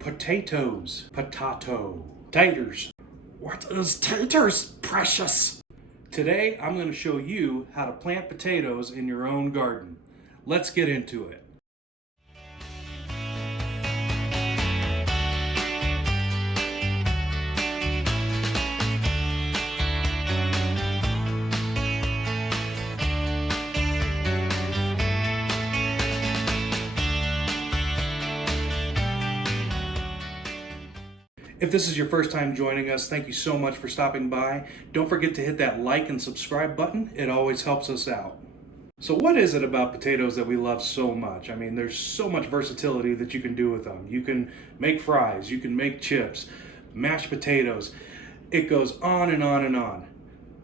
Potatoes. Potato. Taters. What is taters, precious? Today, I'm going to show you how to plant potatoes in your own garden. Let's get into it. If this is your first time joining us, thank you so much for stopping by. Don't forget to hit that like and subscribe button. It always helps us out. So what is it about potatoes that we love so much? I mean, there's so much versatility that you can do with them. You can make fries, you can make chips, mashed potatoes. It goes on and on and on.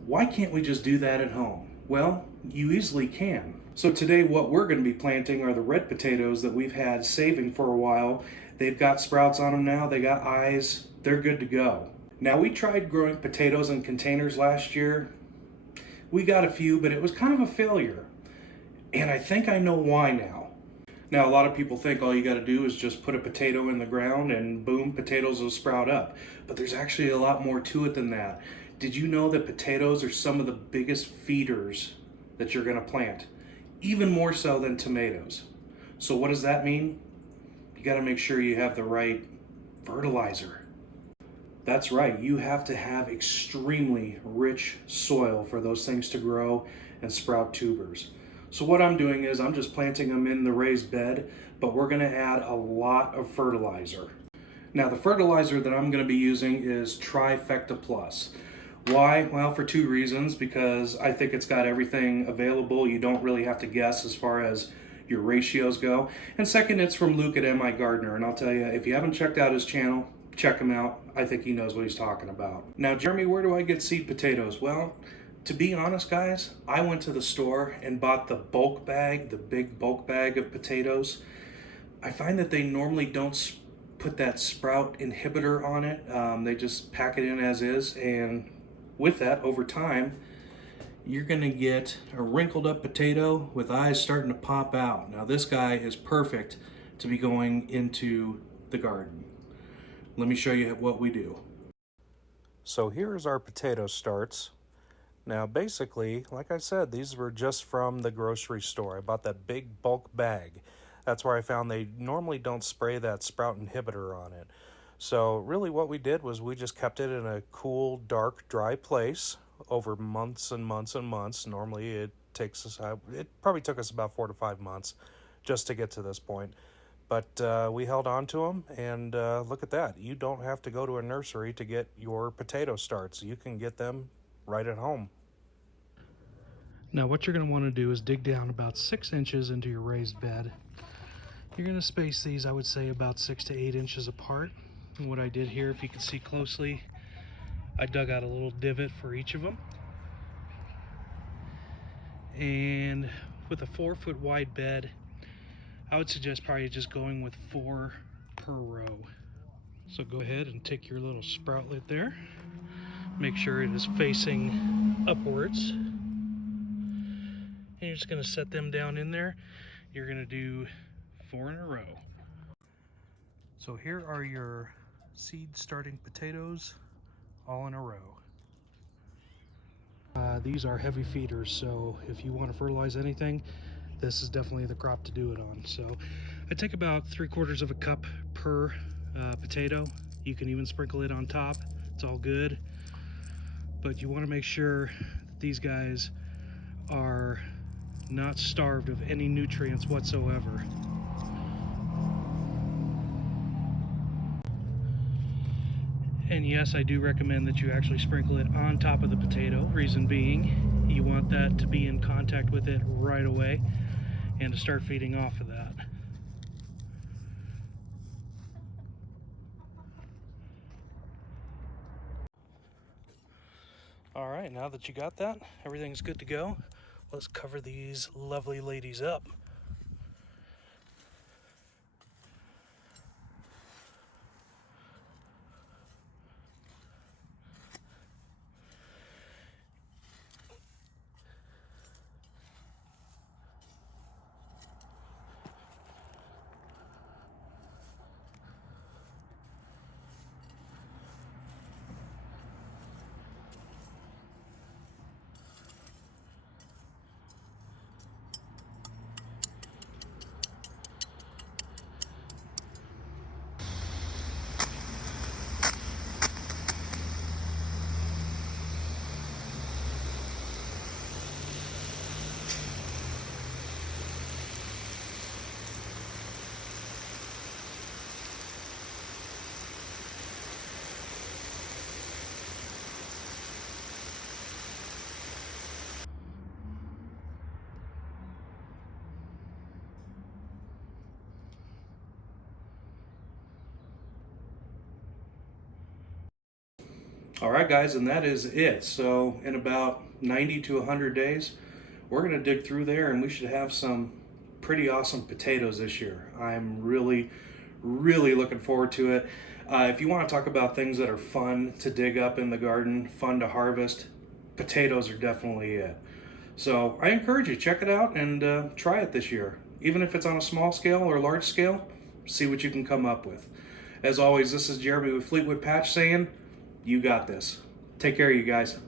Why can't we just do that at home? Well, you easily can. So today what we're going to be planting are the red potatoes that we've had saving for a while. They've got sprouts on them now, they got eyes, they're good to go. Now we tried growing potatoes in containers last year. We got a few, but it was kind of a failure. And I think I know why now. Now a lot of people think all you got to do is just put a potato in the ground and boom, potatoes will sprout up. But there's actually a lot more to it than that. Did you know that potatoes are some of the biggest feeders that you're going to plant? Even more so than tomatoes. So what does that mean? You got to make sure you have the right fertilizer. That's right, you have to have extremely rich soil for those things to grow and sprout tubers. So what I'm doing is I'm just planting them in the raised bed, but we're going to add a lot of fertilizer. Now the fertilizer that I'm going to be using is Trifecta Plus. Why? Well, for two reasons. Because I think it's got everything available. You don't really have to guess as far as your ratios go. And second, it's from Luke at MI Gardener. And I'll tell you, if you haven't checked out his channel, check him out. I think he knows what he's talking about. Now, Jeremy, where do I get seed potatoes? Well, to be honest, guys, I went to the store and bought the bulk bag, the big bulk bag of potatoes. I find that they normally don't put that sprout inhibitor on it. They just pack it in as is, and with that, over time, you're gonna get a wrinkled up potato with eyes starting to pop out. Now this guy is perfect to be going into the garden. Let me show you what we do. So here's our potato starts. Now basically, like I said, these were just from the grocery store. I bought that big bulk bag. That's where I found they normally don't spray that sprout inhibitor on it. So really what we did was we just kept it in a cool, dark, dry place over months and months and months. Normally it probably took us about 4 to 5 months just to get to this point. But we held on to them, and look at that. You don't have to go to a nursery to get your potato starts. You can get them right at home. Now what you're going to want to do is dig down about 6 inches into your raised bed. You're going to space these, I would say, about 6 to 8 inches apart. And what I did here, if you can see closely, I dug out a little divot for each of them. And with a 4-foot wide bed, I would suggest probably just going with 4 per row. So go ahead and take your little sproutlet there. Make sure it is facing upwards. And you're just going to set them down in there. You're going to do 4 in a row. So here are your seed starting potatoes all in a row. These are heavy feeders, so if you want to fertilize anything, this is definitely the crop to do it on. So I take about 3/4 of a cup per potato. You can even sprinkle it on top. It's all good. But you want to make sure that these guys are not starved of any nutrients whatsoever. And yes, I do recommend that you actually sprinkle it on top of the potato. Reason being, you want that to be in contact with it right away and to start feeding off of that. All right, now that you got that, everything's good to go. Let's cover these lovely ladies up. All right, guys, and that is it. So in about 90 to 100 days, we're going to dig through there, and we should have some pretty awesome potatoes this year. I'm really, really looking forward to it. If you want to talk about things that are fun to dig up in the garden, fun to harvest, potatoes are definitely it. So I encourage you, check it out and try it this year. Even if it's on a small scale or large scale, see what you can come up with. As always, this is Jeremy with Fleetwood Patch saying, you got this. Take care, you guys.